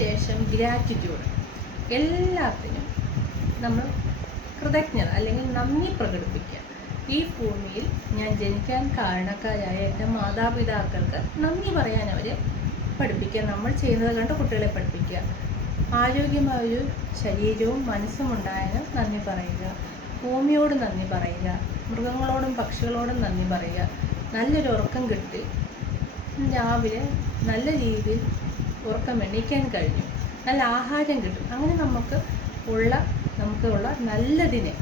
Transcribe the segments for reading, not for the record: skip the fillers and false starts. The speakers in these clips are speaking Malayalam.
അതിനുശേഷം ഗ്രാറ്റിറ്റ്യൂഡ്. എല്ലാത്തിനും നമ്മൾ കൃതജ്ഞത അല്ലെങ്കിൽ നന്ദി പ്രകടിപ്പിക്കുക. ഈ ഭൂമിയിൽ ഞാൻ ജനിക്കാൻ കാരണക്കാരായ എൻ്റെ മാതാപിതാക്കൾക്ക് നന്ദി പറയാൻ അവരെ പഠിപ്പിക്കുക. നമ്മൾ ചെയ്യുന്നത് കണ്ട് കുട്ടികളെ പഠിപ്പിക്കുക. ആരോഗ്യമായൊരു ശരീരവും മനസ്സും ഉണ്ടായതിന് നന്ദി പറയുക. ഭൂമിയോട് നന്ദി പറയുക. മൃഗങ്ങളോടും പക്ഷികളോടും നന്ദി പറയുക. നല്ലൊരു ഉറക്കം കിട്ടി, രാവിലെ നല്ല രീതിയിൽ ഉറക്കം എണീക്കാൻ കഴിഞ്ഞു, നല്ല ആഹാരം കിട്ടും. അങ്ങനെ നമുക്കുള്ള നല്ലതിനെ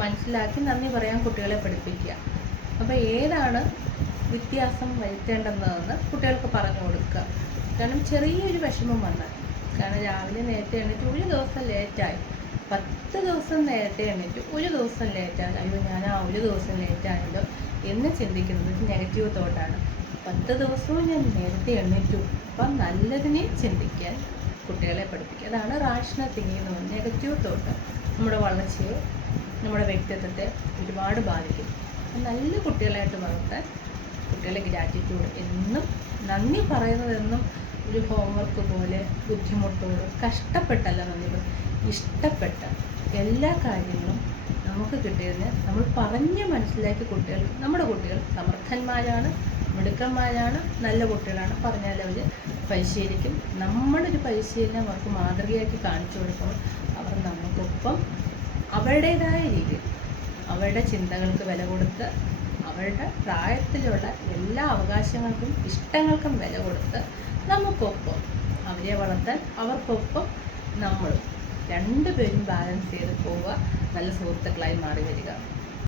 മനസ്സിലാക്കി നന്ദി പറയാൻ കുട്ടികളെ പഠിപ്പിക്കുക. അപ്പോൾ ഏതാണ് വ്യത്യാസം വരുത്തേണ്ടതെന്ന് കുട്ടികൾക്ക് പറഞ്ഞു കൊടുക്കുക. കാരണം ചെറിയൊരു വിഷമം വന്നാൽ, കാരണം രാവിലെ നേരത്തെ എണീറ്റ് ഒരു ദിവസം ലേറ്റായി, 10 ദിവസം നേരത്തെ എണീറ്റ് ഒരു ദിവസം ലേറ്റായി, അയ്യോ ഞാൻ ആ ഒരു ദിവസം ലേറ്റായല്ലോ എന്ന് ചിന്തിക്കുന്നത് നെഗറ്റീവ് തോട്ടാണ്. 10 ദിവസവും ഞാൻ നേരത്തെ എണീറ്റു, അപ്പം നല്ലതിനെ ചിന്തിക്കാൻ കുട്ടികളെ പഠിപ്പിക്കുക. അതാണ് റാഷണൽ തിങ്കിങ് എന്ന് പറയുന്നത്. നെഗറ്റീവ് തോട്ട് നമ്മുടെ വളർച്ചയെ, നമ്മുടെ വ്യക്തിത്വത്തെ ഒരുപാട് ബാധിക്കും. നല്ല കുട്ടികളായിട്ട് വളർത്താൻ കുട്ടികളെ ഗ്രാറ്റിറ്റ്യൂഡ് എന്നും, നന്ദി പറയുന്നതെന്നും ഒരു ഹോംവർക്ക് പോലെ ബുദ്ധിമുട്ടോട് കഷ്ടപ്പെട്ടല്ല നന്ദി പറയും. ഇഷ്ടപ്പെട്ട എല്ലാ കാര്യങ്ങളും നമുക്ക് കിട്ടിയതിന് നമ്മൾ പറഞ്ഞ് മനസ്സിലാക്കി നമ്മുടെ കുട്ടികൾ സമർത്ഥന്മാരാണ്, മിടുക്കന്മാരാണ്, നല്ല കുട്ടികളാണ്. പറഞ്ഞാൽ അവർ പരിശീലിക്കും. നമ്മളൊരു പരിശീലനം അവർക്ക് മാതൃകയാക്കി കാണിച്ചു കൊടുക്കുമ്പോൾ അവർ നമുക്കൊപ്പം അവരുടേതായ രീതിയിൽ അവരുടെ ചിന്തകൾക്ക് വില കൊടുത്ത്, അവരുടെ പ്രായത്തിലുള്ള എല്ലാ അവകാശങ്ങൾക്കും ഇഷ്ടങ്ങൾക്കും വില കൊടുത്ത് നമുക്കൊപ്പം അവരെ വളർത്താൻ, അവർക്കൊപ്പം നമ്മളും രണ്ടുപേരും ബാലൻസ് ചെയ്ത് പോവുക, നല്ല സുഹൃത്തുക്കളായി മാറി വരിക.